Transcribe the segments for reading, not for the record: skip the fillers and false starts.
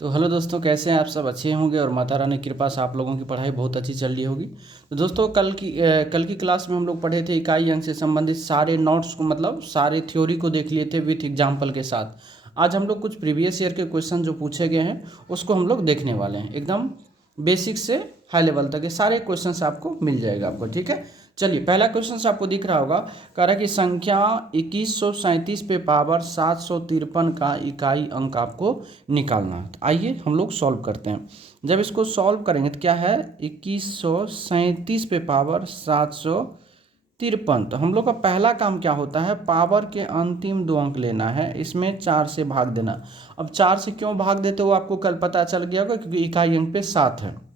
तो हेलो दोस्तों, कैसे हैं आप सब? अच्छे होंगे और माता रानी की कृपा से आप लोगों की पढ़ाई बहुत अच्छी चल रही होगी। तो दोस्तों, कल की क्लास में हम लोग पढ़े थे इकाई अंक से संबंधित सारे नोट्स को, मतलब सारे थ्योरी को देख लिए थे विथ एग्जाम्पल के साथ। आज हम लोग कुछ प्रीवियस ईयर के क्वेश्चन जो पूछे गए हैं उसको हम लोग देखने वाले हैं। एकदम बेसिक से हाई लेवल तक के सारे क्वेश्चन आपको मिल जाएगा आपको, ठीक है। चलिए, पहला क्वेश्चन आपको दिख रहा होगा। कह रहा है कि संख्या 2137 पे पावर 753 का इकाई अंक आपको निकालना है। तो आइए हम लोग सॉल्व करते हैं। जब इसको सॉल्व करेंगे तो क्या है, 2137 पे पावर 753। तो हम लोग का पहला काम क्या होता है, पावर के अंतिम दो अंक लेना है, इसमें 4 से भाग देना। अब 4 से क्यों भाग देते हो आपको कल पता चल गया होगा, क्योंकि इकाई अंक पे 7 है।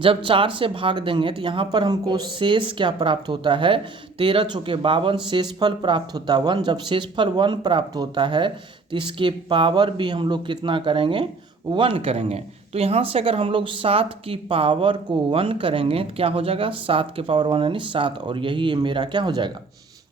जब 4 से भाग देंगे तो यहाँ पर हमको शेष क्या प्राप्त होता है, 13 चौके 52, शेषफल प्राप्त होता है 1। जब शेषफल 1 प्राप्त होता है तो इसके पावर भी हम लोग कितना करेंगे, 1 करेंगे। तो यहाँ से अगर हम लोग 7 की पावर को 1 करेंगे तो क्या हो जाएगा, 7 के पावर 1 यानी 7, और यही ये मेरा क्या हो जाएगा,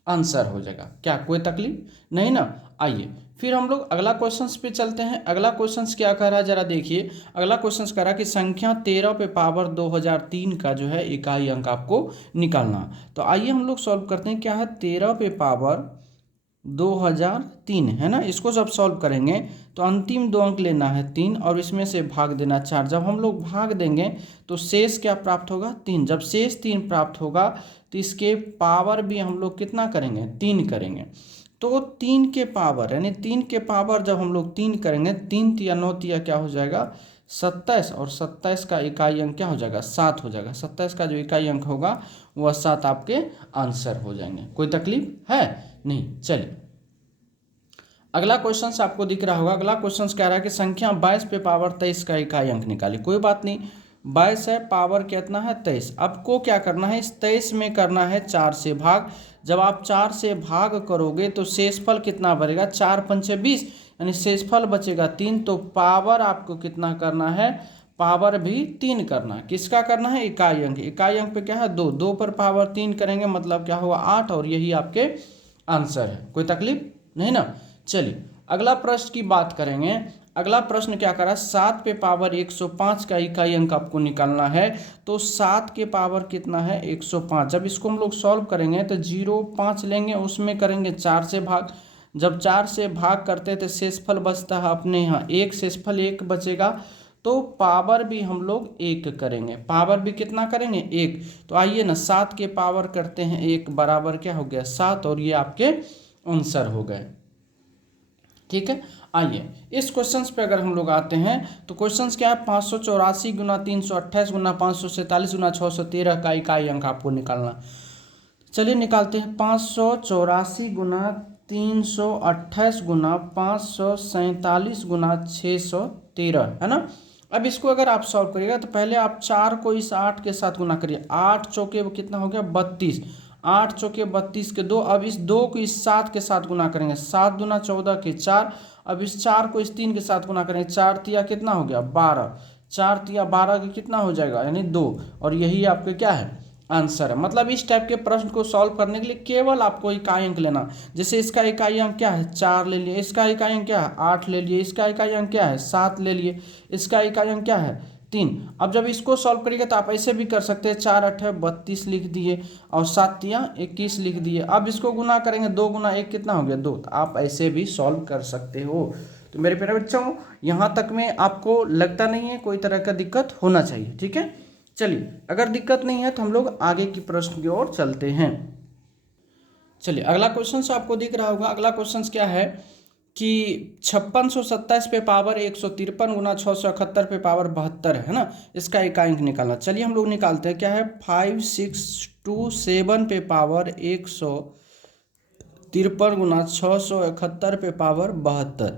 आंसर हो जाएगा। क्या कोई तकलीफ नहीं ना? आइए फिर हम लोग अगला क्वेश्चंस पे चलते हैं। अगला क्वेश्चंस क्या कह रहा है जरा देखिए। अगला क्वेश्चंस कह रहा है कि संख्या 13 पे पावर 2003 का जो है इकाई अंक आपको निकालना। तो आइए हम लोग सॉल्व करते हैं। क्या है, 13 पे पावर 2003 है ना। इसको जब सॉल्व करेंगे तो अंतिम दो अंक लेना है 3 और इसमें से भाग देना 4। जब हम लोग भाग देंगे तो शेष क्या प्राप्त होगा, 3। जब शेष 3 प्राप्त होगा तो इसके पावर भी हम लोग कितना करेंगे, 3 करेंगे। तो 3 के पावर यानी 3 के पावर जब हम लोग 3 करेंगे, 3 तिया 9 तिया क्या हो जाएगा, 27, और 27 का इकाई अंक क्या हो जाएगा, 7 हो जाएगा। 27 का जो इकाई अंक होगा वह 7 आपके आंसर हो जाएंगे। कोई तकलीफ है नहीं? चलिए अगला क्वेश्चन आपको दिख रहा होगा। अगला क्वेश्चन कह रहा है कि संख्या 22 पे पावर 23 का इकाई अंक निकालिए। कोई बात नहीं, 22 है, पावर कितना है 23। आपको क्या करना है, इस 23 में करना है 4 से भाग। जब आप 4 से भाग करोगे तो शेषफल कितना बनेगा, 4 पंचे 20, यानी शेषफल बचेगा 3। तो पावर आपको कितना करना है, पावर भी 3 करना है। किसका करना है, इकाई अंक। इकाई अंक पे क्या है, 2, 2 पर पावर 3 करेंगे मतलब क्या होगा, 8, और यही आपके आंसर है। कोई तकलीफ नहीं ना? चलिए अगला प्रश्न की बात करेंगे। अगला प्रश्न क्या करा, 7 पे पावर 105 का इकाई अंक आपको निकालना है। तो 7 के पावर कितना है, 105। जब इसको हम लोग सॉल्व करेंगे तो 0.5 लेंगे, उसमें करेंगे 4 से भाग। जब 4 से भाग करते तो शेषफल बचता है अपने यहाँ 1, शेषफल 1 बचेगा। तो पावर भी हम लोग 1 करेंगे, पावर भी कितना करेंगे, 1। तो आइए ना, 7 के पावर करते हैं 1 बराबर क्या हो गया, 7, और ये आपके आंसर हो गए। ठीक है, आइए इस क्वेश्चंस पे अगर हम लोग आते हैं तो क्वेश्चंस क्या है, 584 गुना 328 गुना 547 गुना 613 का इकाई अंक आपको निकालना। चलिए निकालते हैं। 584 गुना 328 गुना 547 गुना 613 है ना। अब इसको अगर आप सॉल्व करिएगा तो पहले आप 4 को इस 8 के साथ गुना करिए। 8 चौके कितना हो गया, 32। 8 चौके 32 के 2। अब इस 2 को इस 7 के साथ गुना करेंगे, 7 दूना 14 के 4। अब इस 4 को इस 3 के साथ गुना करेंगे, 4 तिया कितना हो गया, 12। 4 तिया 12 के कितना हो जाएगा, यानी 2, और यही आपके क्या है, आंसर है। मतलब इस टाइप के प्रश्न को सॉल्व करने के लिए केवल आपको इकाई अंक लेना। जैसे इसका इकाई अंक क्या है, 4 ले लिए। इसका इकाई अंक क्या है, 8 ले लिए। इसका इकाई अंक क्या है, 7 ले लिए। इसका इकाई अंक क्या है, 3। अब जब इसको सॉल्व करिएगा तो आप ऐसे भी कर सकते हैं, 4 8 32 लिख दिए और 7 तिया 21 लिख दिए। अब इसको गुना करेंगे, 2 गुना 1 कितना हो गया, 2। तो आप ऐसे भी सॉल्व कर सकते हो। तो मेरे प्यारे बच्चों, यहाँ तक में आपको लगता नहीं है कोई तरह का दिक्कत होना चाहिए, ठीक है। चलिए अगर दिक्कत नहीं है तो हम लोग आगे की प्रश्न की ओर चलते हैं। चलिए अगला क्वेश्चन आपको दिख रहा होगा। अगला क्वेश्चन क्या है कि 5627 पे पावर 153 गुना 671 पे पावर 72 है ना। इसका इकाई अंक निकालना। चलिए हम लोग निकालते हैं। क्या है, 5627 पे पावर 153 गुना 671 पे पावर 72।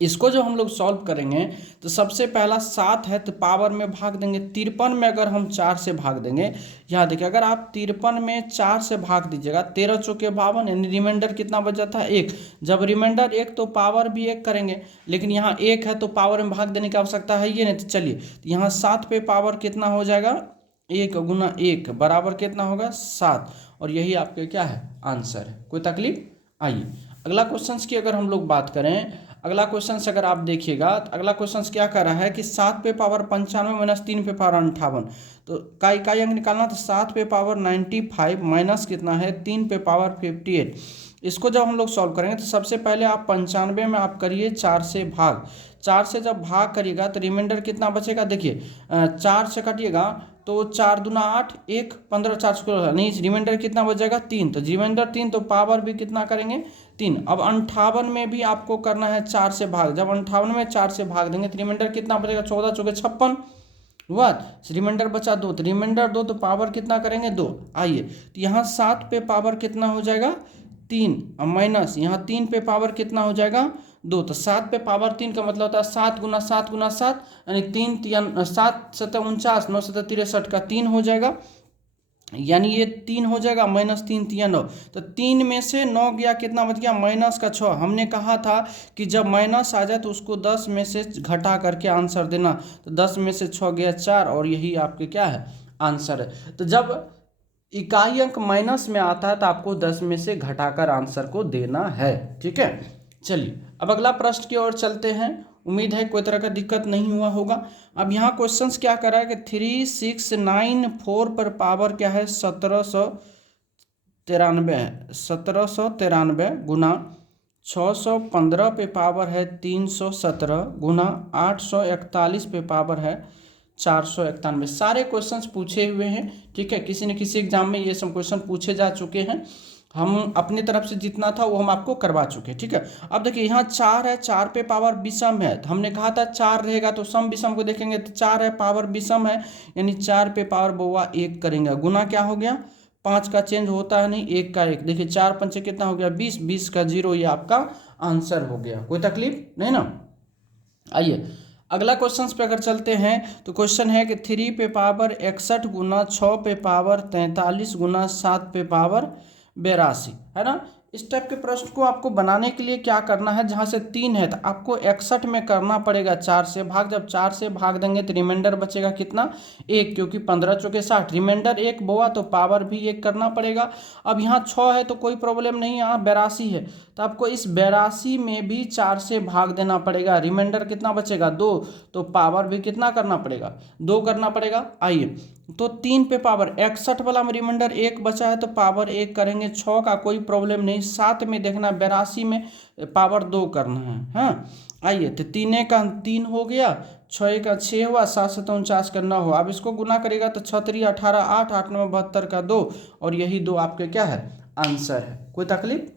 इसको जो हम लोग सॉल्व करेंगे तो सबसे पहला 7 है तो पावर में भाग देंगे। 53 में अगर हम 4 से भाग देंगे, यहाँ देखिए अगर आप 53 में 4 से भाग दीजिएगा, 13 चौके 52, यानी रिमाइंडर कितना बच जाता है, 1। जब रिमाइंडर 1 तो पावर भी 1 करेंगे, लेकिन यहाँ 1 है तो पावर में भाग देने की आवश्यकता है ये नहीं। तो चलिए यहाँ 7 पे पावर कितना हो जाएगा, 1 गुना 1 बराबर कितना होगा, 7, और यही आपके क्या है, आंसर है। कोई तकलीफ? आइए अगला क्वेश्चन की अगर हम लोग बात करें, अगला क्वेश्चन अगर आप देखिएगा तो अगला क्वेश्चन क्या कर रहा है कि 7 पे पावर 95 माइनस 3 पे पावर 58, तो का इकाई अंक निकालना, तो 7 पे पावर 95 माइनस कितना है 3 पे पावर 58। इसको जब हम लोग सॉल्व करेंगे तो सबसे पहले आप 95 में आप करिए 4 से भाग, 4 से जब भाग करिएगा तो रिमाइंडर कितना बचेगा, देखिए 4 से कटिएगा तो 4 दूना 8, 1 15 4 16 नहीं, रिमाइंडर कितना बचेगा 3, तो रिमाइंडर 3 तो पावर भी कितना करेंगे 3। अब 58 में भी आपको करना है 4 से भाग, जब 58 में 4 से भाग देंगे तो रिमाइंडर कितना बचेगा 14 चौके 56 हुआ, रिमाइंडर बचा 2, तो रिमाइंडर 2 तो पावर कितना करेंगे 2। आइए तो यहाँ 7 पे पावर कितना हो जाएगा 3, और माइनस यहाँ 3 पे पावर कितना हो जाएगा 2, तो 7 पे पावर 3 का मतलब होता है 7 गुना 7 गुना 7, यानी 3 7 7 49 9 7 63 का 3 हो जाएगा, यानी ये 3 हो जाएगा, माइनस 3 3 9, तो 3 में से 9 गया, कितना बच गया माइनस का 6। हमने कहा था कि जब माइनस आ जाए तो उसको 10 में से घटा करके आंसर देना, तो 10 में से 6 गया 4, और यही आपके क्या है आंसर है। तो जब इकाई अंक माइनस में आता है तो आपको 10 में से घटाकर आंसर को देना है, ठीक है। चलिए अब अगला प्रश्न की ओर चलते हैं, उम्मीद है कोई तरह का दिक्कत नहीं हुआ होगा। अब यहाँ क्वेश्चंस क्या कर रहा है कि 3694 पर पावर क्या है 1793 है, 1793 गुना 615 पे पावर है 317 गुना 841 पे पावर है 491। सारे क्वेश्चंस पूछे हुए हैं, ठीक है, किसी न किसी एग्जाम में ये सब क्वेश्चन पूछे जा चुके हैं, हम अपनी तरफ से जितना था वो हम आपको करवा चुके हैं, ठीक है। अब देखिए यहाँ 4 है, 4 पे पावर विषम है, तो हमने कहा था 4 रहेगा तो सम विषम को देखेंगे तो 4 है पावर विषम है, यानी 4 पे पावर बउआ 1 करेंगे, गुना क्या हो गया 5 का चेंज होता है नहीं, 1 का 1, देखिए 4 पंचे कितना हो गया 20, 20 का 0, ये आपका आंसर हो गया, कोई तकलीफ नहीं ना। आइए अगला क्वेश्चन पे अगर चलते हैं तो क्वेश्चन है कि 3 पे पावर 61 गुना 6 पे पावर 43 गुना 7 पे पावर 82, है ना। इस टाइप के प्रश्न को आपको बनाने के लिए क्या करना है, जहाँ से 3 है तो आपको 61 में करना पड़ेगा 4 से भाग, जब 4 से भाग देंगे तो रिमाइंडर बचेगा कितना 1, क्योंकि 15 चौके 60, रिमाइंडर 1 बोआ तो पावर भी 1 करना पड़ेगा। अब यहाँ 6 है तो कोई प्रॉब्लम नहीं, यहाँ 82 है तो आपको इस 82 में भी 4 से भाग देना पड़ेगा, रिमाइंडर कितना बचेगा 2, तो पावर भी कितना करना पड़ेगा 2 करना पड़ेगा। आइए तो 3 पे पावर 61 वाला में रिमाइंडर 1 बचा है तो पावर 1 करेंगे, 6 का कोई प्रॉब्लम नहीं, 7 में देखना 82 में पावर 2 करना है, हाँ। आइए तो 3 का 3 हो गया, 6 का 6 हुआ, 7 7 49 का 9 हुआ। अब इसको गुना करेगा तो 6 3 18 8 8 9 72 का 2, और यही 2 आपके क्या है आंसर है, कोई तकलीफ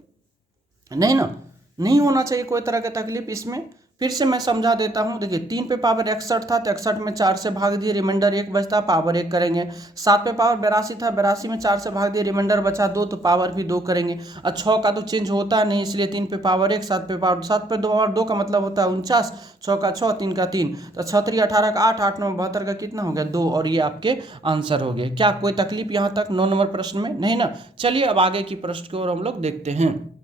नहीं ना, नहीं होना चाहिए कोई तरह का तकलीफ इसमें। फिर से मैं समझा देता हूँ, देखिए 3 पे पावर 61 था तो 61 में 4 से भाग दिए, रिमाइंडर 1 बचता, पावर 1 करेंगे। 7 पे पावर 82 था, 82 में 4 से भाग दिए, रिमाइंडर बचा 2, तो पावर भी 2 करेंगे। और 6 का तो चेंज होता नहीं, इसलिए 3 पे पावर 1, 7 पे पावर 7 पे 2 और 2 का मतलब होता है 49, 6 का 6 3 का 3, तो 6 3 18 का 8 8 9 72 का कितना हो गया 2, और ये आपके आंसर हो गए। क्या कोई तकलीफ यहाँ तक 9 नंबर प्रश्न में नहीं ना। चलिए अब आगे की प्रश्न की ओर हम लोग देखते हैं।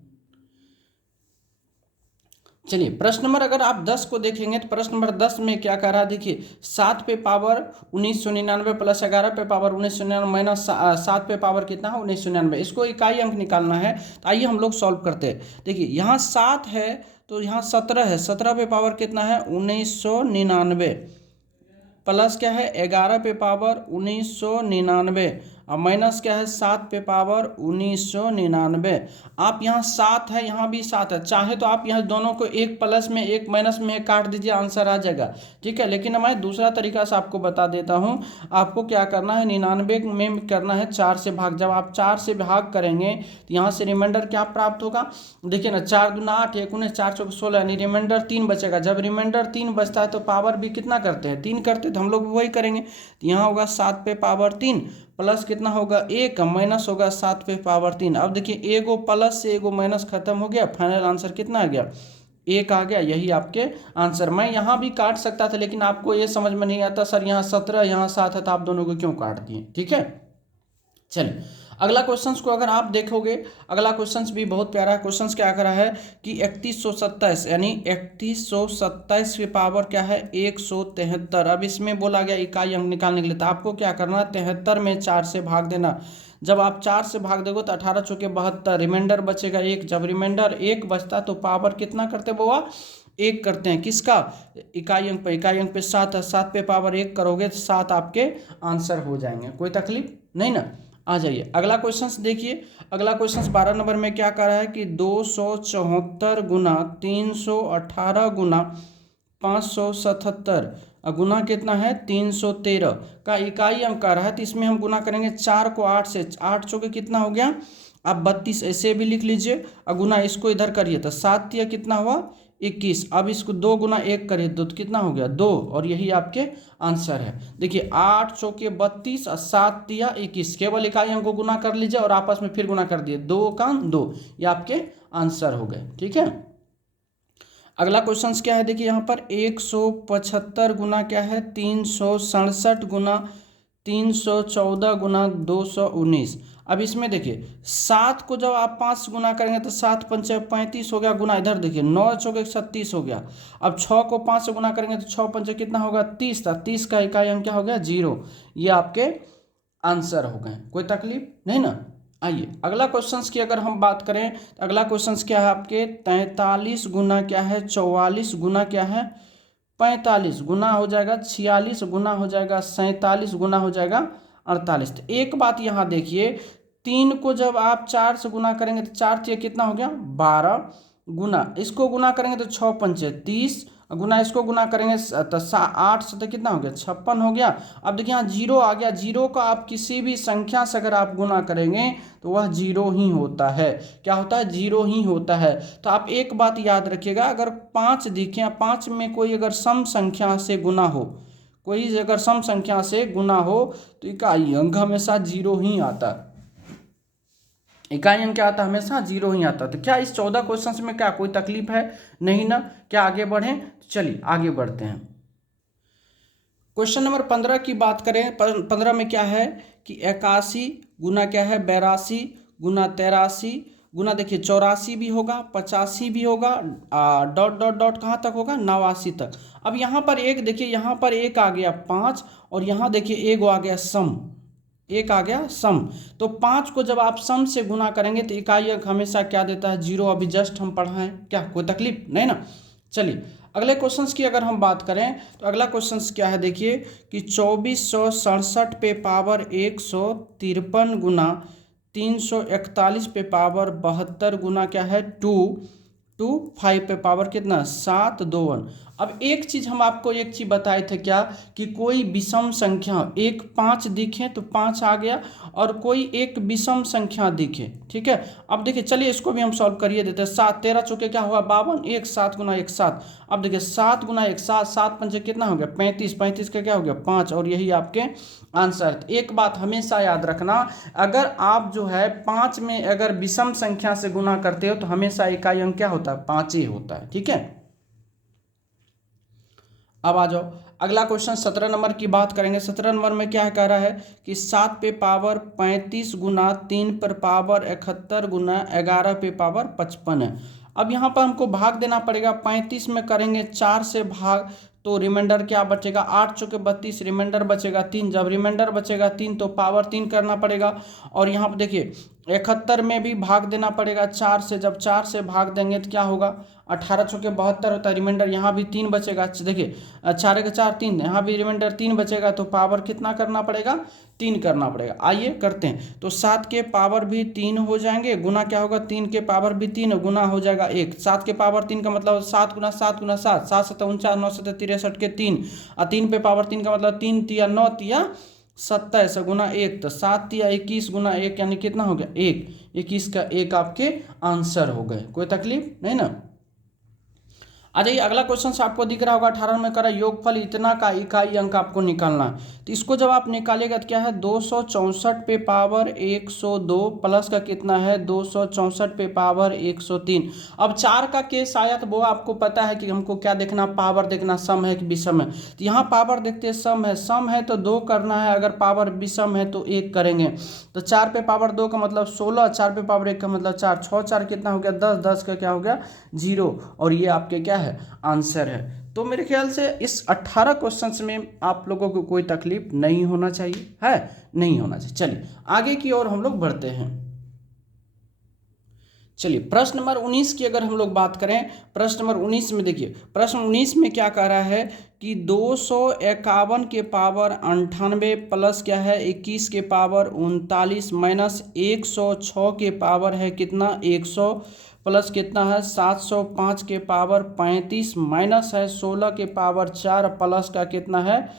चलिए प्रश्न नंबर अगर आप 10 को देखेंगे तो प्रश्न नंबर 10 में क्या कह रहा है, देखिए 7 पे पावर 1999 प्लस 11 पे पावर 1999 माइनस 7 पे पावर कितना है 1999, इसको इकाई अंक निकालना है। तो आइए हम लोग सॉल्व करते हैं। देखिए यहाँ 7 है तो यहाँ 17 है, 17 पे पावर कितना है 1999, प्लस क्या है 11 पे पावर 1999, और माइनस क्या है 7 पे पावर 1999। आप यहाँ 7 है, यहाँ भी 7 है, चाहे तो आप यहाँ दोनों को एक प्लस में एक माइनस में काट दीजिए, आंसर आ जाएगा, ठीक है। लेकिन मैं दूसरा तरीका से आपको बता देता हूँ, आपको क्या करना है 99 में करना है 4 से भाग। जब आप 4 से भाग करेंगे तो यहाँ से रिमाइंडर क्या प्राप्त होगा, देखिए ना 4 दूना 8, 1 19 4 चौक 16, यानी रिमाइंडर 3 बचेगा। जब रिमाइंडर 3 बचता है तो पावर भी कितना करते हैं 3 करते, तो हम लोग वही करेंगे। तो यहाँ होगा 7 पे पावर 3 प्लस कितना होगा 1, माइनस होगा 7 पे पावर 3। अब देखिए एगो प्लस से एगो माइनस खत्म हो गया, फाइनल आंसर कितना आ गया 1 आ गया, यही आपके आंसर। मैं यहाँ भी काट सकता था लेकिन आपको ये समझ में नहीं आता सर यहाँ 17 यहाँ 7 है तो आप दोनों को क्यों काट दिए, ठीक है। चलिए अगला क्वेश्चंस को अगर आप देखोगे, अगला क्वेश्चंस भी बहुत प्यारा है। क्वेश्चंस क्या कर रहा है कि 3127 यानी 3127 की पावर क्या है 173। अब इसमें बोला गया इकाई अंक निकालने के लिए, तो आपको क्या करना है 73 में 4 से भाग देना। जब आप 4 से भाग दोगे तो 18 चौके 72, रिमाइंडर बचेगा 1, जब रिमाइंडर 1 बचता तो पावर कितना करते बुआ 1 करते हैं किसका, इकाई अंक पे। इकाई अंक पे 7 है, 7 पे पावर 1 करोगे तो 7 आपके आंसर हो जाएंगे। कोई तकलीफ नहीं ना। आ जाइए अगला क्वेश्चन देखिए। अगला क्वेश्चन 12 नंबर में क्या कर रहा है कि 274 गुना 318 गुना 577 गुना कितना है 313 का इकाई अंक आ रहा है। तो इसमें हम गुना करेंगे 4 को 8 से, 8 चौके कितना हो गया, आप 32 ऐसे भी लिख लीजिए और गुना इसको इधर करिए तो 7 तिया कितना हुआ 21। अब इसको 2 गुना 1 करिए तो कितना हो गया 2, और यही आपके आंसर है। देखिए 8 चौके 32 और 7 तिया 21, केवल इकाई अंक को गुना कर लीजिए और आपस में फिर गुना कर दिए, 2 का 2, ये आपके आंसर हो गए। ठीक है, अगला क्वेश्चन क्या है देखिए यहाँ पर 175 गुना क्या है 367 गुना 314 गुना 219। अब इसमें देखिए 7 को जब आप 5 से गुना करेंगे तो 7 पंचे 35 हो गया गुना, इधर देखिए 9 चौके 36 हो गया। अब 6 को 5 से गुना करेंगे तो 6 पंचे कितना होगा 30 था, 30 का इकाई अंक क्या हो गया 0। ये आपके आंसर हो गए। कोई तकलीफ नहीं ना। आइए अगला क्वेश्चन की अगर हम बात करें तो अगला क्वेश्चन क्या है आपके 43 गुना क्या है 44 गुना क्या है 45 गुना हो जाएगा 46 गुना हो जाएगा 47 गुना हो जाएगा 48। तो एक बात यहाँ देखिए, 3 को जब आप 4 से गुना करेंगे तो 4 से कितना हो गया 12 गुना, इसको गुना करेंगे तो 6 पंचे 30 गुना, इसको गुना करेंगे तो 8 से तो कितना हो गया 56 हो गया। अब देखिए यहाँ 0 आ गया, 0 का आप किसी भी संख्या से अगर आप गुना करेंगे तो वह 0 ही होता है। क्या होता है 0 ही होता है। तो आप एक बात याद रखिएगा, अगर 5 दिखे, 5 में कोई अगर सम संख्या से गुना हो, कोई अगर सम संख्या से गुना हो तो इकाई अंक हमेशा 0 ही आता है। इकाई अंक क्या आता है हमेशा 0 ही आता है। तो क्या इस 14 क्वेश्चन में क्या कोई तकलीफ है नहीं ना। क्या आगे बढ़ें, चलिए आगे बढ़ते हैं। क्वेश्चन नंबर 15 की बात करें, 15 में क्या है कि 81 गुना क्या है 82 गुना 83 गुना देखिए 84 भी होगा 85 भी होगा, डॉट डॉट डॉट कहाँ तक होगा 89 तक। अब यहाँ पर एक देखिए, यहाँ पर एक आ गया 5 और यहाँ देखिए एक आ गया सम, एक आ गया सम। तो 5 को जब आप सम से गुना करेंगे तो इकाई अंक हमेशा क्या देता है 0। अभी जस्ट हम पढ़ाएं, क्या कोई तकलीफ नहीं ना। चलिए अगले क्वेश्चंस की अगर हम बात करें तो अगला क्वेश्चंस क्या है देखिए कि 2467 पे पावर 153 गुना 341 पे पावर 72 गुना क्या है 225 पे पावर कितना 721। अब एक चीज़ हम आपको एक चीज़ बताए थे क्या कि कोई विषम संख्या एक 5 दिखे तो 5 आ गया और कोई एक विषम संख्या दिखे, ठीक है। अब देखिए चलिए इसको भी हम सॉल्व करिए देते हैं। 7 13 चौके क्या हुआ 52, 1 7 गुना 1 7। अब देखिए 7 गुना 1 7, 7 पंचे कितना हो गया 35, 35 का क्या हो गया 5, और यही आपके आंसर। एक बात हमेशा याद रखना, अगर आप जो है 5 में अगर विषम संख्या से गुना करते हो तो हमेशा इकाई अंक क्या होता है 5 ही होता है, ठीक है। अब आ जाओ अगला क्वेश्चन 17 नंबर की बात करेंगे। 17 नंबर में क्या कह रहा है कि 7 पे पावर 35 गुना 3 पर पावर 71 गुना 11 पे पावर 55 है। अब यहाँ पर हमको भाग देना पड़ेगा, 35 में करेंगे 4 से भाग तो रिमाइंडर क्या बचेगा 8 चौके 32, रिमाइंडर बचेगा 3। जब रिमाइंडर बचेगा 3 तो पावर 3 करना पड़ेगा। और यहाँ पर देखिए 71 में भी भाग देना पड़ेगा 4 से, जब 4 से भाग देंगे तो क्या होगा 18 चौके 72 होता है, रिमाइंडर यहाँ भी 3 बचेगा। देखिए 4 के 4 3, यहाँ भी रिमाइंडर 3 बचेगा तो पावर कितना करना पड़ेगा 3 करना पड़ेगा। आइए करते हैं, तो 7 के पावर भी 3 हो जाएंगे, गुना क्या होगा 3 के पावर भी 3 गुना हो जाएगा 1। 7 के पावर 3 का मतलब 7 गुना 7 गुना 7, 7 7 49, 9 7 63 के 3, और 3 पे पावर 3 का मतलब 3 तिया 9 तिया 27 गुना 1, तो 7 तिया 21 गुना 1 यानी कितना हो गया 1, 21 का 1 आपके आंसर हो गए। कोई तकलीफ नहीं ना। आ जाइए अगला क्वेश्चन से आपको दिख रहा होगा 18 में करा योगफल इतना का इकाई अंक आपको निकालना है। तो इसको जब आप निकालेगा तो क्या है 264 पे पावर 102 प्लस का कितना है 264 पे पावर 103। अब 4 का केस आया तो वो आपको पता है कि हमको क्या देखना पावर देखना, सम है कि विषम है। तो यहाँ पावर देखते हैं सम है, सम है तो 2 करना है, अगर पावर विषम है तो 1 करेंगे। तो 4 पे पावर 2 का मतलब 16, 4 पे पावर 1 का मतलब 4, 6 4 कितना हो गया 10, 10 का क्या हो गया 0, और ये आपके क्या है आंसर है। तो मेरे ख्याल से इस 18 क्वेश्चंस में आप लोगों को कोई तकलीफ नहीं होना चाहिए, है नहीं होना चाहिए। चलिए आगे की ओर हम लोग बढ़ते हैं। चलिए प्रश्न नंबर 19 की अगर हम लोग बात करें, प्रश्न नंबर 19 में देखिए, प्रश्न 19 में क्या कह रहा है कि 251 के पावर 98 प्लस क्या है 21 के पावर 39 माइनस 106 के पावर है कितना 100 प्लस कितना है 705 के पावर 35 माइनस है 16 के पावर 4 प्लस का कितना है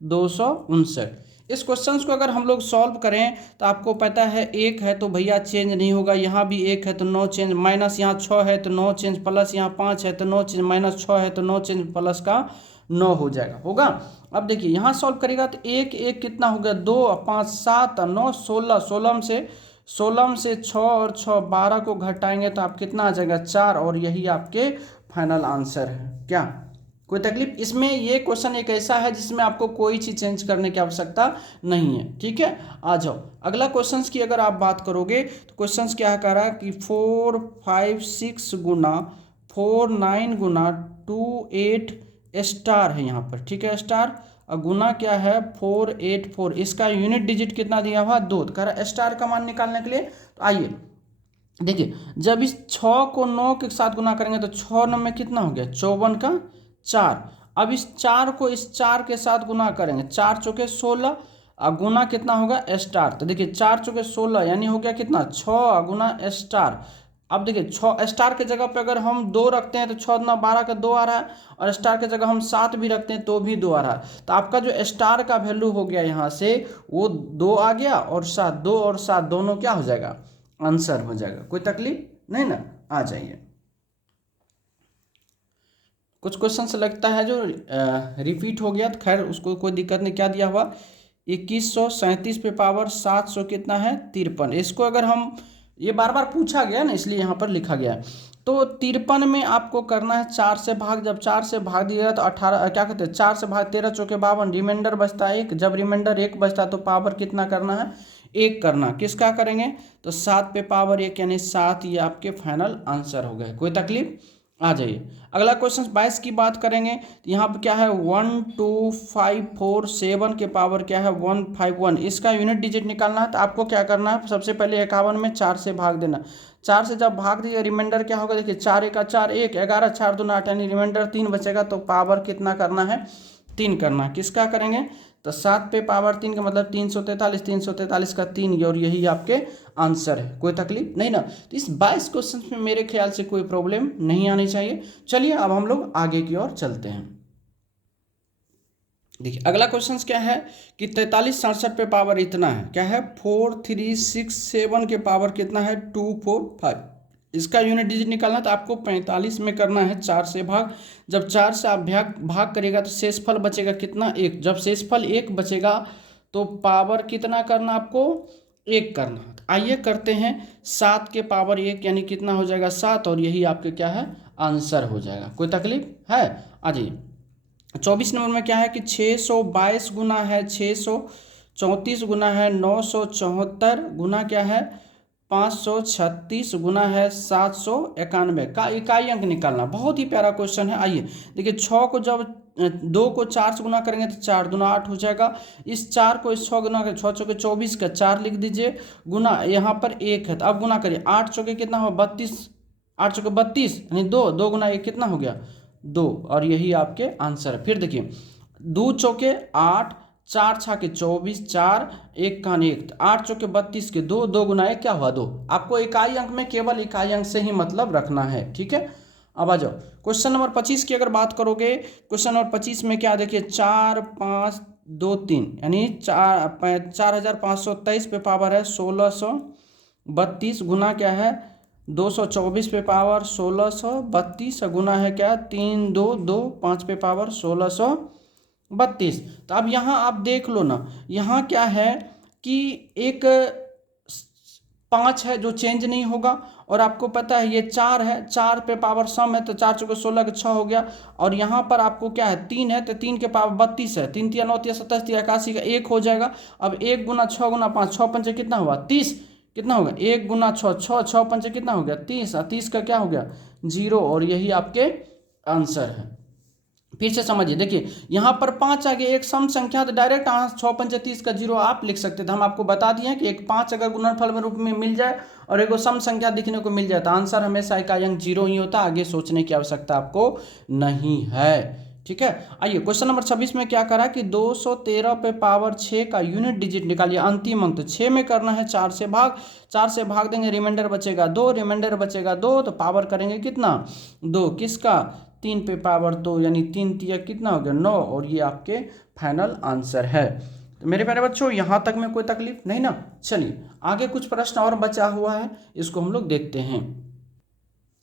259। इस क्वेश्चंस को अगर हम लोग सॉल्व करें तो आपको पता है एक है तो भैया चेंज नहीं होगा, यहाँ भी एक है तो नो चेंज, माइनस यहाँ 6 है तो नो चेंज, प्लस यहाँ 5 है तो नो चेंज, माइनस 6 है तो नो चेंज, प्लस का 9 हो जाएगा होगा। अब देखिए यहाँ सॉल्व करेगा तो एक एक कितना हो गया 2 5 7 9 16, 16 से 6 और 6 12 को घटाएंगे तो आप कितना आ जाएगा 4, और यही आपके फाइनल आंसर है। क्या कोई तकलीफ इसमें? ये क्वेश्चन एक ऐसा है जिसमें आपको कोई चीज़ चेंज करने की आवश्यकता नहीं है, ठीक है। आ जाओ अगला क्वेश्चंस की अगर आप बात करोगे तो क्वेश्चंस क्या कह रहा है कि 4 5 6 गुना 4 9 गुना 2 8 स्टार है यहाँ पर, ठीक है, स्टार, और गुना क्या है 4 8 4, इसका यूनिट डिजिट कितना दिया हुआ 2, तो कह रहा है स्टार का मान निकालने के लिए। तो आइए देखिए, जब इस 6 को 9 के साथ गुना करेंगे तो 6 9 में कितना हो गया 54 का 4। अब इस 4 को इस 4 के साथ गुना करेंगे, 4 चौके 16, और गुना कितना होगा स्टार, तो देखिए 4 चौके 16 यानी हो गया कितना 6 गुना स्टार। अब देखिए 6 स्टार के जगह पे अगर हम 2 रखते हैं तो 6 दूना 12 का 2 आ रहा है, और स्टार के जगह हम 7 भी रखते हैं तो भी 2 आ रहा है। तो आपका जो स्टार का वैल्यू हो गया यहाँ से वो 2 आ गया, और 7 2 और 7 दोनों क्या हो जाएगा आंसर हो जाएगा। कोई तकलीफ नहीं ना, आ जाइए। कुछ क्वेश्चन से लगता है जो रिपीट हो गया, तो खैर उसको कोई दिक्कत नहीं। क्या दिया हुआ 2137 पे पावर 700 कितना है 53। इसको अगर हम, ये बार बार पूछा गया ना इसलिए यहाँ पर लिखा गया है। तो 53 में आपको करना है 4 से भाग, जब 4 से भाग दिया तो 18 क्या कहते हैं 4 से भाग 13 चौके 52, रिमाइंडर बचता है 1, जब रिमाइंडर 1 बचता है तो पावर कितना करना है 1 करना। किसका करेंगे तो 7 पे पावर 1 यानी 7, ये आपके फाइनल आंसर हो गए। कोई तकलीफ, आ जाइए अगला क्वेश्चन 22 की बात करेंगे। तो यहाँ पर क्या है 12547 के पावर क्या है 151, इसका यूनिट डिजिट निकालना है। तो आपको क्या करना है सबसे पहले 51 में 4 से भाग देना, 4 से जब भाग दिया रिमाइंडर क्या होगा देखिए 4 1 4 1 11 4 2 8 यानी रिमाइंडर 3 बचेगा, तो पावर कितना करना है 3 करना है। किसका करेंगे तो 7 पे पावर 3 का मतलब 343, 343 का 3, और यही आपके आंसर है। कोई तकलीफ नहीं ना। तो इस 22 क्वेश्चन में मेरे ख्याल से कोई प्रॉब्लम नहीं आनी चाहिए। चलिए अब हम लोग आगे की ओर चलते हैं। देखिए अगला क्वेश्चन क्या है कि 4367 पे पावर इतना है, क्या है 4367 के पावर कितना है 245, इसका यूनिट डिजिट निकालना। तो आपको 45 में करना है 4 से भाग, जब 4 से आप भाग करेगा तो शेषफल बचेगा कितना 1, जब शेषफल 1 बचेगा तो पावर कितना करना आपको 1 करना। आइए करते हैं 7 के पावर 1 यानी कितना हो जाएगा 7, और यही आपके क्या है आंसर हो जाएगा। कोई तकलीफ है, आ जाइए। 24 नंबर में क्या है कि 622 गुना है 634 गुना है 974 गुना क्या है 536 गुना है 791 का इकाई अंक निकालना। बहुत ही प्यारा क्वेश्चन है। आइए देखिए 6 को जब 2 को 4 से गुना करेंगे तो 4 दूना 8 हो जाएगा, इस 4 को इस 6 गुना कर 6 चौके 24 का 4 लिख दीजिए, गुना यहाँ पर 1 है तो अब गुना करिए 8 चौके कितना हो 32, 8 चौके 32 यानी 2, 2 गुना 1 कितना हो गया 2, और यही आपके आंसर है। फिर देखिए 2 चौके 8, 4 छाके 24, 4 1 कान 1, 8 चौके 32 के 2, 2 गुना 1 क्या हुआ 2। आपको इकाई अंक में केवल इकाई अंक से ही मतलब रखना है, ठीक है। अब आ जाओ क्वेश्चन नंबर 25 की अगर बात करोगे, क्वेश्चन नंबर 25 में क्या देखिए 4 5 2 3 यानी 4523 पे पावर है 1632 गुना क्या है 224 पे पावर 1632 गुना है क्या 3 2 2 5 पे पावर 1632। तो अब यहाँ आप देख लो ना, यहाँ क्या है कि एक 5 है जो चेंज नहीं होगा, और आपको पता है ये 4 है, 4 पे पावर सम है तो 4 चौके 16 का 6 हो गया, और यहाँ पर आपको क्या है 3 है तो 3 के पावर 32 है, 3 3 9 3 27 3 81 का 1 हो जाएगा। अब 1 गुना 6 गुना 5 6 पंचे कितना हुआ 30, कितना होगा 1 गुना 6 6 6 पंचे कितना हो गया 30, 30 का क्या हो गया 0, और यही आपके आंसर है। फिर से समझिए, देखिए यहाँ पर 5 आ गया, एक सम संख्या, तो डायरेक्ट 6 पंचे 30 का 0 आप लिख सकते थे। हम आपको बता दिए हैं कि एक 5 अगर गुणनफल में रूप में मिल जाए और एक सम संख्या दिखने को मिल जाए तो आंसर हमेशा इकाई अंक 0 ही होता है, आगे सोचने की आवश्यकता आपको नहीं है। ठीक है, आइए क्वेश्चन नंबर 26 में क्या करा कि 213 पे पावर 6 का यूनिट डिजिट निकालिए, अंतिम अंक। तो 6 में करना है 4 से भाग, 4 से भाग देंगे, रिमाइंडर बचेगा 2, रिमाइंडर बचेगा 2, तो पावर करेंगे कितना 2, किसका 3 पे पावर 2, यानी 3 तिया कितना हो गया 9, और ये आपके फाइनल आंसर है। तो मेरे प्यारे बच्चों यहाँ तक में कोई तकलीफ नहीं ना। चलिए आगे कुछ प्रश्न और बचा हुआ है, इसको हम लोग देखते हैं।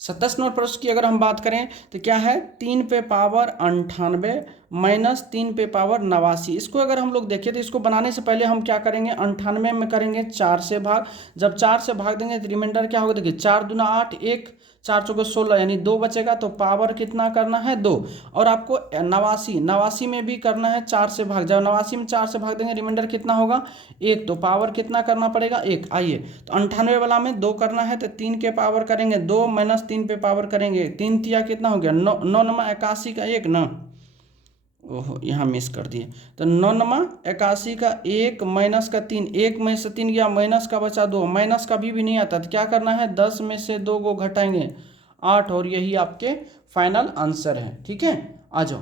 27 नंबर प्रश्न की अगर हम बात करें तो क्या है, 3 पे पावर 98 माइनस 3 पे पावर 89। इसको अगर हम लोग देखें तो इसको बनाने से पहले हम क्या करेंगे, 98 में करेंगे 4 से भाग, जब 4 से भाग देंगे तो रिमाइंडर क्या होगा, देखिए 4 दूना 8, 1 4 चौके 16, यानी 2 बचेगा, तो पावर कितना करना है 2। और आपको 89 में भी करना है 4 से भाग, जब 89 में 4 से भाग देंगे रिमाइंडर कितना होगा 1, तो पावर कितना करना पड़ेगा 1। आइए तो 98 वाला में 2 करना है तो 3 के पावर करेंगे 2 माइनस 3 पे पावर करेंगे 3 तिया कितना हो गया 9, 9 नमा 81 का 1 ना, ओहो यहाँ मिस कर दिए, तो 9 नमा 81 का 1 माइनस का 3, 1 में से 3 गया, माइनस का बचा 2, माइनस का भी नहीं आता तो क्या करना है 10 में से 2 को घटाएंगे 8, और यही आपके फाइनल आंसर है। ठीक है, आ जाओ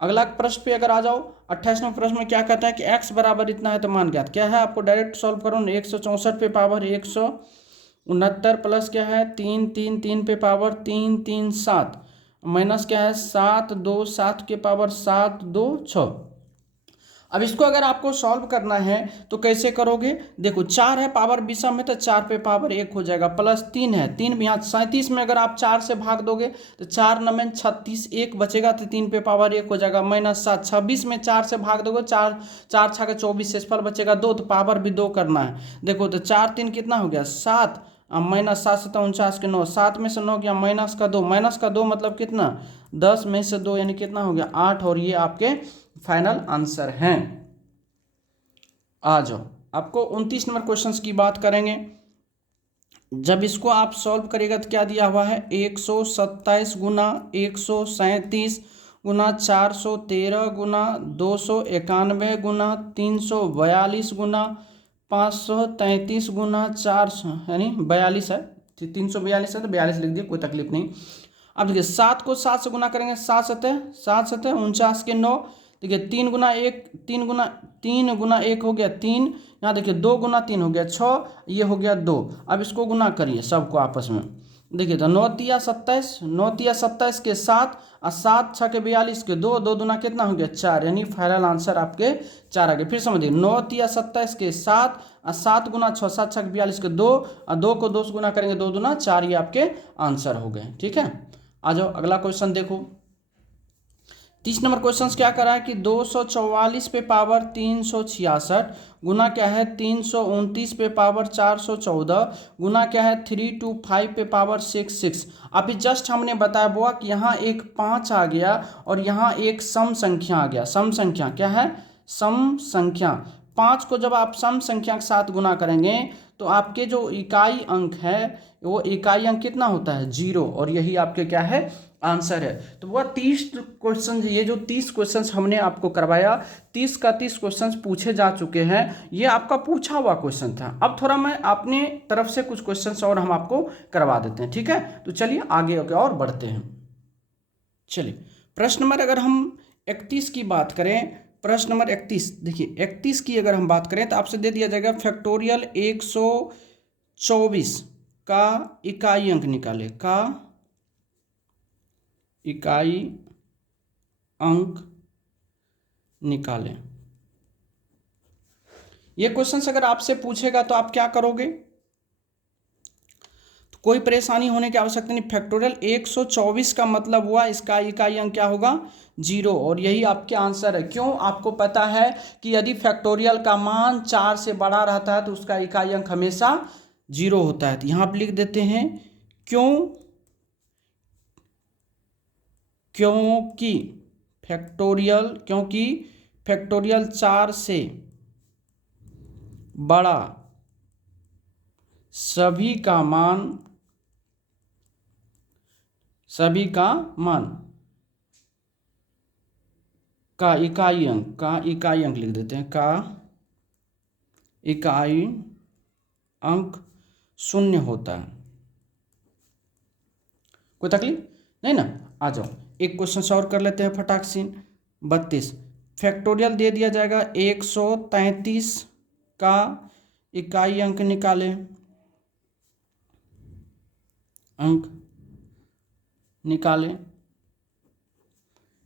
अगला प्रश्न पे अगर आ जाओ। 28वें प्रश्न में क्या कहता है कि x बराबर इतना है तो मान ज्ञात, क्या है आपको डायरेक्ट सॉल्व करो, 164 पे पावर 169 प्लस क्या है 3 3 3 पे पावर 3 3 7 माइनस क्या है 7 2 7 के पावर 7 2 6। अब इसको अगर आपको सॉल्व करना है तो कैसे करोगे, देखो 4 है पावर विषम में तो 4 पे पावर 1 हो जाएगा, प्लस 3 है 3 भी यहाँ 37 में अगर आप 4 से भाग दोगे तो 4 9 में 36, 1 बचेगा तो 3 पे पावर 1 हो जाएगा, माइनस 7, 26 में 4 से भाग दोगे 4 4 छः 24, शेषफल बचेगा 2, तो पावर भी 2 करना है। देखो तो 4 3 कितना हो गया 7, माइनस 7 7 49 के 9, 7 में से 9 गया माइनस का 2, माइनस का 2 मतलब कितना 10 में से 2 यानी कितना हो गया 8, और ये आपके फाइनल आंसर हैं। आ जाओ आपको 29 नंबर क्वेश्चंस की बात करेंगे। जब इसको आप सॉल्व करेगा तो क्या दिया हुआ है 127 गुना 137 गुना 413 गुना 291 गुना 342 गुना 533 गुना 400, यानी 42 है, 342 है तो 42 लिख दिए, कोई तकलीफ नहीं। अब देखिए 7 को 7 से गुना करेंगे, 7 7 49 के 9, देखिए 3 गुना 1 हो गया 3, यहाँ देखिए 2 गुना 3 हो गया 6, ये हो गया 2। अब इसको गुना करिए सबको आपस में, देखिए तो 9 तिया 27, 9 तिया 27 के 7 और 7 छः के 42 के 2, 2 दूना कितना हो गया 4, यानी फाइनल आंसर आपके 4 आ गए। फिर समझिए 9 तिया 27 के 7 और 7 गुना 6, 7 छः के 42 के 2 और 2 को 2 से गुना करेंगे 2 दूना 4, ये आपके आंसर हो गए। ठीक है, आ जाओ अगला क्वेश्चन देखो। 30 नंबर क्वेश्चन क्या करा है कि 244 पे पावर 366 गुना क्या है 329 पे पावर 414 गुना क्या है 325 पे पावर 66। अभी जस्ट हमने बताया बुआ कि यहाँ एक 5 आ गया और यहाँ एक सम संख्या आ गया। सम संख्या क्या है, सम संख्या 5 को जब आप सम संख्या के साथ गुना करेंगे तो आपके जो इकाई अंक है वो इकाई अंक कितना होता है 0, और यही आपके क्या है आंसर है। तो वह 30 क्वेश्चन, ये जो 30 क्वेश्चन हमने आपको करवाया 30 का 30 क्वेश्चन पूछे जा चुके हैं, ये आपका पूछा हुआ क्वेश्चन था। अब थोड़ा मैं अपने तरफ से कुछ क्वेश्चन और हम आपको करवा देते हैं। ठीक है, तो चलिए आगे और बढ़ते हैं। चलिए प्रश्न नंबर अगर हम 31 की बात करें, प्रश्न नंबर 31, देखिए 31 की अगर हम बात करें तो आपसे दे दिया जाएगा फैक्टोरियल 124 का इकाई अंक निकाले, का इकाई अंक निकालें। ये क्वेश्चन अगर आपसे पूछेगा तो आप क्या करोगे, तो कोई परेशानी होने की आवश्यकता नहीं। फैक्टोरियल 124 का मतलब हुआ इसका इकाई अंक क्या होगा 0, और यही आपके आंसर है। क्यों, आपको पता है कि यदि फैक्टोरियल का मान 4 से बड़ा रहता है तो उसका इकाई अंक हमेशा 0 होता है। तो यहाँ आप लिख देते हैं क्योंकि फैक्टोरियल 4 से बड़ा सभी का मान का इकाई अंक लिख देते हैं, का इकाई अंक शून्य होता है। कोई तकलीफ नहीं ना। आ जाओ एक क्वेश्चन और कर लेते हैं फटाक से। 32 फैक्टोरियल दे दिया जाएगा, 133 का इकाई अंक निकालें,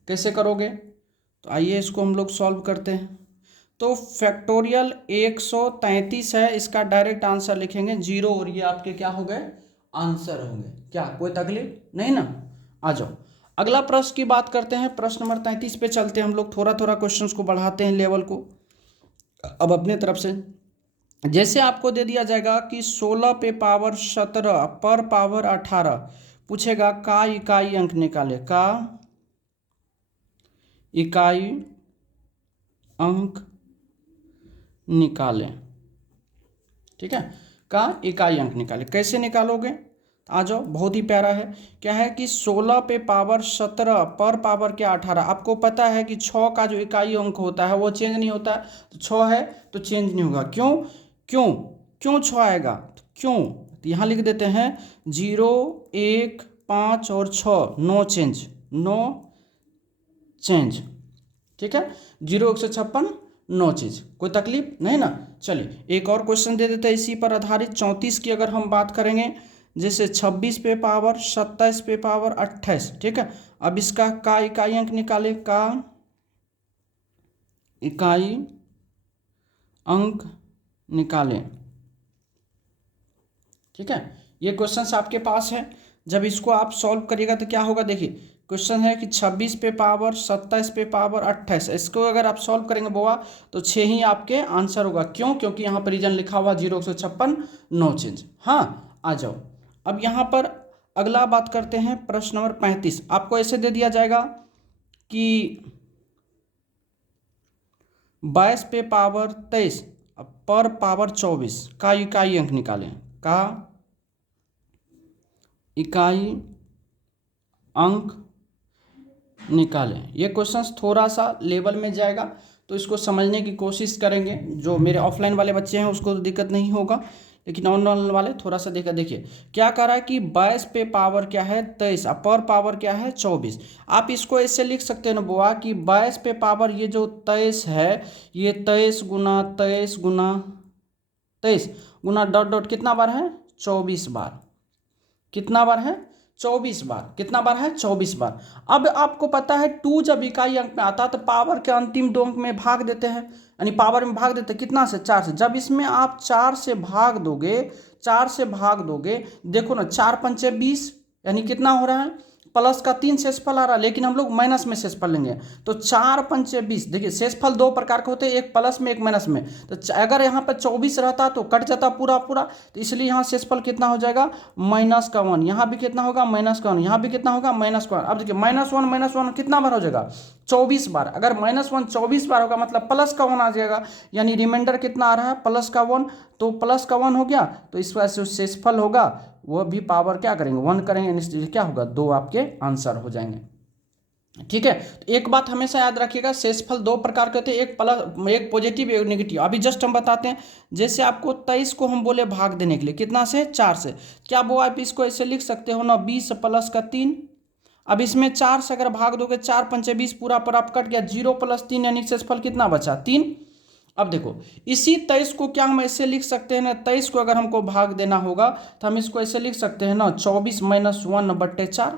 कैसे करोगे? तो आइए इसको हम लोग सॉल्व करते हैं। तो फैक्टोरियल 133 है, इसका डायरेक्ट आंसर लिखेंगे 0 और ये आपके क्या हो गए? आंसर होंगे। क्या कोई तकलीफ नहीं ना? आ जाओ अगला प्रश्न की बात करते हैं। प्रश्न नंबर 33 पे चलते हैं हम लोग, थोड़ा थोड़ा क्वेश्चंस को बढ़ाते हैं लेवल को अब अपने तरफ से। जैसे आपको दे दिया जाएगा कि 16 पे पावर 17 पर पावर 18 पूछेगा का इकाई अंक निकाले, का इकाई अंक निकालें। ठीक है, का इकाई अंक निकालें। कैसे निकालोगे? आ जाओ, बहुत ही प्यारा है। क्या है कि 16 पे पावर 17 पर पावर क्या 18। आपको पता है कि 6 का जो इकाई अंक होता है वो चेंज नहीं होता है, तो 6 है तो चेंज नहीं होगा। क्यों क्यों क्यों 6 आएगा? तो क्यों, तो यहाँ लिख देते हैं 0 1 5 और 6, नो चेंज, नो चेंज। ठीक है, 0 156 नो चीज, कोई तकलीफ नहीं ना। चलिए एक और क्वेश्चन दे देते हैं इसी पर आधारित। 34 की अगर हम बात करेंगे, जैसे 26 पे पावर 27 पे पावर 28। ठीक है, अब इसका का इकाई अंक निकाले, का इकाई अंक निकालें। ठीक है, ये क्वेश्चन आपके पास है। जब इसको आप सॉल्व करिएगा तो क्या होगा? देखिए क्वेश्चन है कि 26 पे पावर 27 पे पावर 28, इसको अगर आप सॉल्व करेंगे बुआ तो 6 ही आपके आंसर होगा। क्यों? क्योंकि यहाँ पर रीजन लिखा हुआ 0 156 नो चेंज। हाँ, आ जाओ अब यहाँ पर अगला बात करते हैं। प्रश्न नंबर 35 आपको ऐसे दे दिया जाएगा कि 22 पे पावर 23 पर पावर 24 का इकाई अंक निकालें, का इकाई अंक निकालें। ये क्वेश्चंस थोड़ा सा लेवल में जाएगा तो इसको समझने की कोशिश करेंगे। जो मेरे ऑफलाइन वाले बच्चे हैं उसको तो दिक्कत नहीं होगा, लेकिन ऑनलाइन वाले थोड़ा सा देखिए क्या कर रहा है कि 22 पे पावर क्या है 23 और पर पावर क्या है 24। आप इसको ऐसे लिख सकते हैं ना बुआ कि 22 पे पावर ये जो 23 है, ये 23 गुना 23 गुना 23 गुना डॉट डॉट कितना बार है? 24 बार। कितना बार है? 24 बार। कितना बार है? 24 बार। अब आपको पता है 2 जब इकाई अंक में आता है तो पावर के अंतिम 2 अंक में भाग देते हैं, यानी पावर में भाग देते हैं कितना से? 4 से। जब इसमें आप 4 से भाग दोगे, 4 से भाग दोगे, देखो ना 4 पंचे 20, यानी कितना हो रहा है? प्लस का 3 शेषफल आ रहा है, लेकिन हम लोग माइनस में शेषफल लेंगे। तो 4 पंचे 20। देखिए शेषफल 2 प्रकार के होते हैं, एक प्लस में एक माइनस में। तो अगर यहाँ पर 24 रहता तो कट जाता पूरा पूरा, तो इसलिए यहाँ शेषफल कितना हो जाएगा? -1। यहाँ भी कितना होगा? -1। यहाँ भी कितना होगा? -1। अब देखिए -1 कितना बार हो जाएगा? 24 बार। अगर -1 24 बार होगा मतलब प्लस का 1 आ जाएगा, यानी रिमाइंडर कितना आ रहा है? प्लस का 1। तो प्लस का 1 हो गया, तो इस वजह से शेषफल होगा वो भी पावर क्या करेंगे? 1 करेंगे, यानी क्या होगा? 2 आपके आंसर हो जाएंगे। ठीक है, तो एक बात हमेशा याद रखिएगा, शेषफल 2 प्रकार के होते हैं, एक प्लस, एक पॉजिटिव एक नेगेटिव। अभी जस्ट हम बताते हैं। जैसे आपको 23 को हम बोले भाग देने के लिए कितना से? 4 से। क्या वो आप इसको ऐसे लिख सकते हो ना 20 प्लस का 3। अब इसमें 4 से अगर भाग दोगे, 4 पंचे 20 पूरा पर आप कट गया, 0 + 3 यानी शेषफल कितना बचा? 3। अब देखो इसी 23 को क्या हम ऐसे लिख सकते हैं ना, 23 को अगर हमको भाग देना होगा तो हम इसको ऐसे लिख सकते हैं ना 24 - 1/4।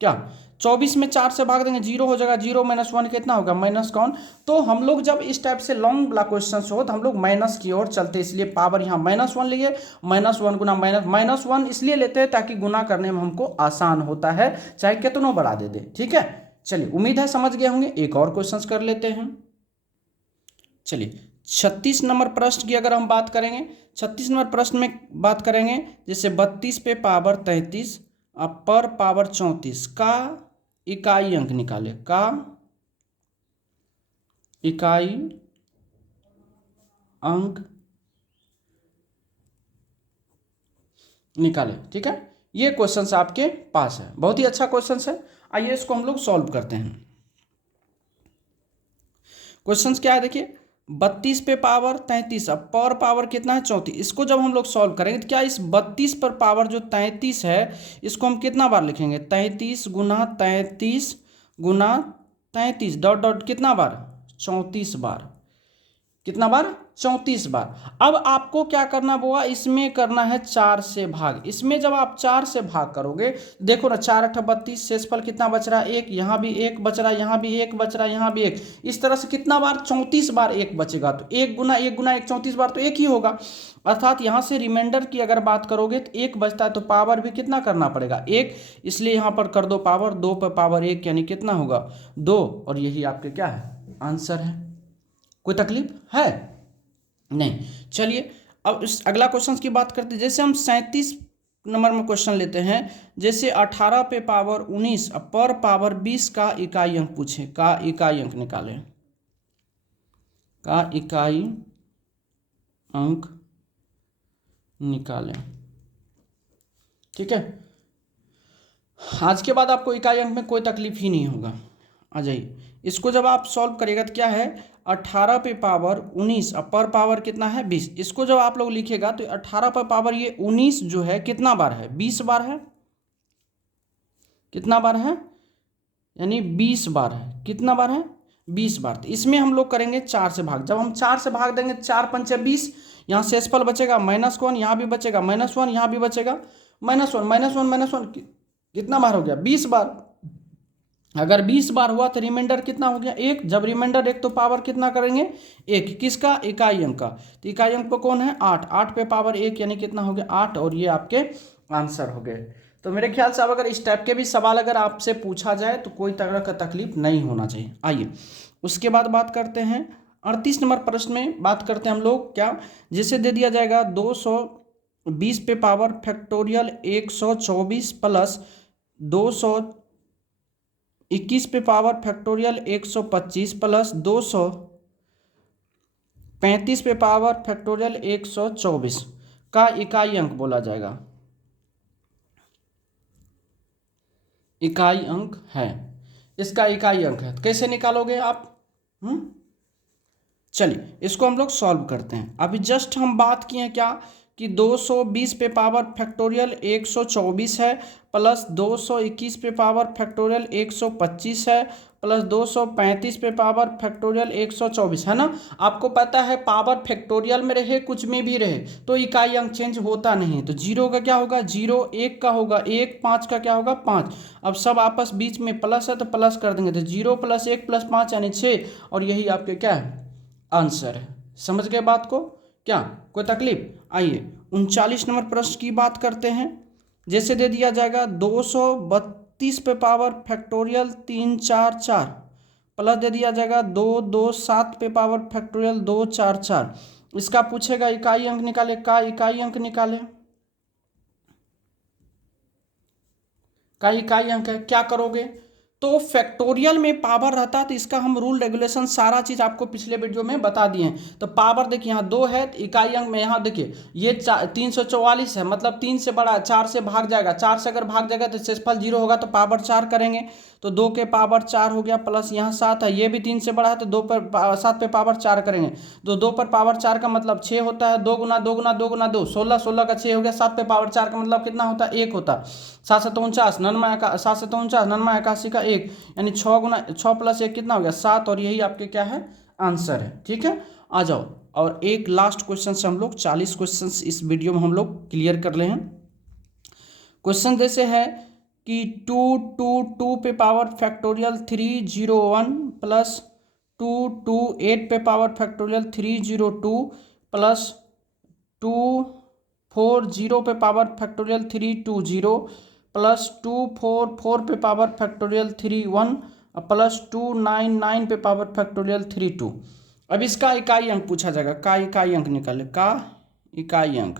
क्या 24 में 4 से भाग देंगे 0 हो जाएगा, 0 - 1 कितना होगा? -1। तो हम लोग जब इस टाइप से लॉन्ग वाला क्वेश्चन हो तो हम लोग माइनस की ओर चलते हैं, इसलिए पावर यहाँ -1 लिए। -1 गुना -1 इसलिए लेते हैं ताकि गुना करने में हमको आसान होता है, चाहे कितनों बढ़ा दे दे। ठीक है, चलिए उम्मीद है समझ गए होंगे। एक और क्वेश्चन कर लेते हैं। चलिए 36 नंबर प्रश्न की अगर हम बात करेंगे, 36 नंबर प्रश्न में बात करेंगे, जैसे 32 पे पावर 33 पर पावर 34 का इकाई अंक निकाले, का इकाई अंक निकाले। ठीक है, ये क्वेश्चन आपके पास है, बहुत ही अच्छा क्वेश्चन है। आइए इसको हम लोग सॉल्व करते हैं। क्वेश्चंस क्या है देखिए, 32 पे पावर 33, अब पर पावर कितना है 34। इसको जब हम लोग सॉल्व करेंगे तो क्या इस 32 पर पावर जो 33 है इसको हम कितना बार लिखेंगे, 33 डॉट डॉट कितना बार, 34 बार। कितना बार, 34 बार। अब आपको क्या करना होगा, इसमें करना है 4 से भाग। इसमें जब आप 4 से भाग करोगे, देखो ना 4 अट्ठा 32, शेषफल कितना बच रहा है 1, यहाँ भी 1 बच रहा है, यहाँ भी 1 बच रहा है, यहाँ भी 1। इस तरह से कितना बार, 34 बार 1 बचेगा। तो 1 गुना 1 गुना 1 34 बार तो 1 ही होगा। अर्थात यहाँ से रिमाइंडर की अगर बात करोगे तो 1 बचता है, तो पावर भी कितना करना पड़ेगा 1, इसलिए यहाँ पर कर दो पावर 2 पर पावर 1, यानी कितना होगा 2। और यही आपके क्या है, आंसर है। कोई तकलीफ है नहीं। चलिए अब इस अगला क्वेश्चन की बात करते हैं। जैसे हम 37 नंबर में क्वेश्चन लेते हैं, जैसे 18 पे पावर 19 पर पावर 20 का इकाई अंक पूछे, का इकाई अंक निकालें, का इकाई अंक निकालें। ठीक है, आज के बाद आपको इकाई अंक में कोई तकलीफ ही नहीं होगा। आ जाइए, इसको जब आप सॉल्व करेगा तो क्या है, 18 पे पावर 19 पर पावर कितना है 20। इसको जब आप लोग लिखेगा तो 18 पर पावर ये 19 जो है कितना बार है, 20 बार है। कितना बार है, यानी 20 बार है। कितना बार है, 20 बार। तो इसमें हम लोग करेंगे 4 से भाग। जब हम 4 से भाग देंगे 4 पंचे 20, यहाँ शेषफल बचेगा -1, यहाँ भी बचेगा -1, यहाँ भी बचेगा -1 कितना बार हो गया, 20 बार। अगर 20 बार हुआ तो रिमाइंडर कितना हो गया 1। जब रिमाइंडर 1 तो पावर कितना करेंगे 1, किसका, इकाई अंक का। तो इकाई अंक पर कौन है 8, 8 पे पावर 1 यानी कितना हो गया 8, और ये आपके आंसर हो गए। तो मेरे ख्याल से अब अगर इस टाइप के भी सवाल अगर आपसे पूछा जाए तो कोई तरह का तकलीफ नहीं होना चाहिए। आइए उसके बाद बात करते हैं 38 नंबर प्रश्न में। बात करते हैं हम लोग क्या, जिसे दे दिया जाएगा 220 पे पावर फैक्टोरियल 124 प्लस 221 पे पावर फैक्टोरियल 125 प्लस 235 पे पावर फैक्टोरियल 124 का इकाई अंक बोला जाएगा। इकाई अंक है, इसका इकाई अंक है। कैसे निकालोगे आप, चलिए इसको हम लोग सॉल्व करते हैं। अभी जस्ट हम बात किए हैं क्या कि 220 पे पावर फैक्टोरियल 124 है, प्लस 221 पे पावर फैक्टोरियल 125 है, प्लस 235 पे पावर फैक्टोरियल 124 है ना। आपको पता है पावर फैक्टोरियल में रहे कुछ में भी रहे तो इकाई अंक चेंज होता नहीं। तो 0 का क्या होगा 0, 1 का होगा 1, 5 का क्या होगा 5। अब सब आपस बीच में प्लस है तो प्लस कर देंगे, तो 0 + 1 + 5 यानी 6, और यही आपके क्या है आंसर है। समझ गए बात को, क्या कोई तकलीफ। आइए 39 नंबर प्रश्न की बात करते हैं। जैसे दे दिया जाएगा 232 पे पावर फैक्टोरियल 344 प्लस दे दिया जाएगा 227 पे पावर फैक्टोरियल 244। इसका पूछेगा इकाई अंक निकाले, का इकाई अंक निकाले, का इकाई अंक है। क्या करोगे, तो फैक्टोरियल में पावर रहता है तो इसका हम रूल रेगुलेशन सारा चीज़ आपको पिछले वीडियो में बता दिए हैं। तो पावर देखिए यहाँ 2 है, तो इकाई अंक में यहाँ देखिए ये 344 है, मतलब 3 से बड़ा 4 से भाग जाएगा। 4 से अगर भाग जाएगा तो शेषफल 0 होगा, तो पावर 4 करेंगे तो 2 के पावर 4 हो गया, प्लस यहाँ 7 है, ये भी 3 से बड़ा है तो 7 पे पावर 4 करेंगे तो 2 पर पावर 4 का मतलब 6 होता है। 2 गुना 2 गुना 2 गुना 2 16, 16 का 6 हो गया। 7 पे पावर 4 का मतलब कितना होता है 1 होता है। 7 7 49, 7 7 49, 89 का 1, यानी 6 गुना 6 + 1 कितना हो गया 7, और यही आपके क्या है आंसर है। ठीक है, आ जाओ और एक लास्ट क्वेश्चन से हम लोग 40 क्वेश्चन इस वीडियो में हम लोग क्लियर कर ले हैं। क्वेश्चन जैसे है कि 222 पे पावर फैक्टोरियल 301 प्लस 228 पे पावर फैक्टोरियल 302 प्लस 240 पे पावर फैक्टोरियल 320 प्लस 244 पे पावर फैक्टोरियल 31 प्लस 299 पे पावर फैक्टोरियल 32। अब इसका इकाई अंक पूछा जाएगा, का इकाई अंक निकाले, का इकाई अंक।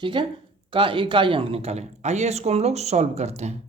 ठीक है, का इकाई अंक निकालें। आइए इसको हम लोग सॉल्व करते हैं।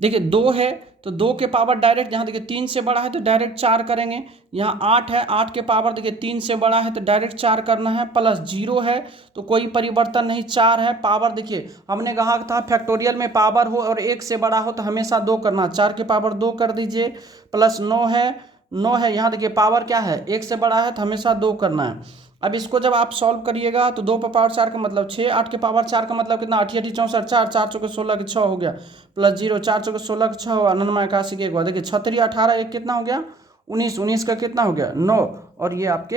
देखिए 2 है तो 2 के पावर डायरेक्ट यहाँ देखिए 3 से बड़ा है तो डायरेक्ट 4 करेंगे। यहाँ 8 है, 8 के पावर देखिए 3 से बड़ा है तो डायरेक्ट 4 करना है। प्लस 0 है तो कोई परिवर्तन नहीं, 4 है। पावर देखिए हमने कहा था फैक्टोरियल में पावर हो और 1 से बड़ा हो तो हमेशा 2 करना, 4 के पावर 2 कर दीजिए। प्लस 9 है, 9 है, यहाँ देखिए पावर क्या है 1 से बड़ा है तो हमेशा 2 करना है। अब इसको जब आप सॉल्व करिएगा तो 2 पे पावर 4 का मतलब 6, 8 के पावर 4 का मतलब कितना, 8 8 64, 4 4 चौके 16 के 6 हो गया। प्लस 0, 4 चौके 16 के 6 हुआ, 99 81 के 1 हुआ। देखिए 36 18 1 कितना हो गया 19, 19 का कितना हो गया 9, और ये आपके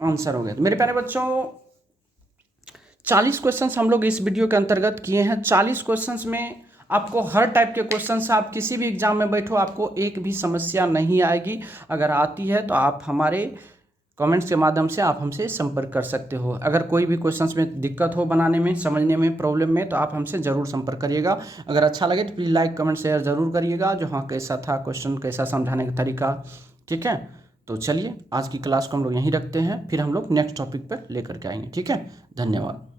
आंसर हो गया। तो मेरे प्यारे बच्चों 40 क्वेश्चंस हम लोग इस वीडियो के अंतर्गत किए हैं। 40 क्वेश्चंस में आपको हर टाइप के क्वेश्चन से आप किसी भी एग्जाम में बैठो आपको एक भी समस्या नहीं आएगी। अगर आती है तो आप हमारे कमेंट्स के माध्यम से आप हमसे संपर्क कर सकते हो। अगर कोई भी क्वेश्चंस में दिक्कत हो बनाने में, समझने में, प्रॉब्लम में, तो आप हमसे ज़रूर संपर्क करिएगा। अगर अच्छा लगे तो प्लीज़ लाइक कमेंट शेयर ज़रूर करिएगा, जो हाँ कैसा था क्वेश्चन, कैसा समझाने का तरीका, ठीक है। तो चलिए आज की क्लास को हम लोग यहीं रखते हैं, फिर हम लोग नेक्स्ट टॉपिक पर लेकर के आएंगे, ठीक है। धन्यवाद।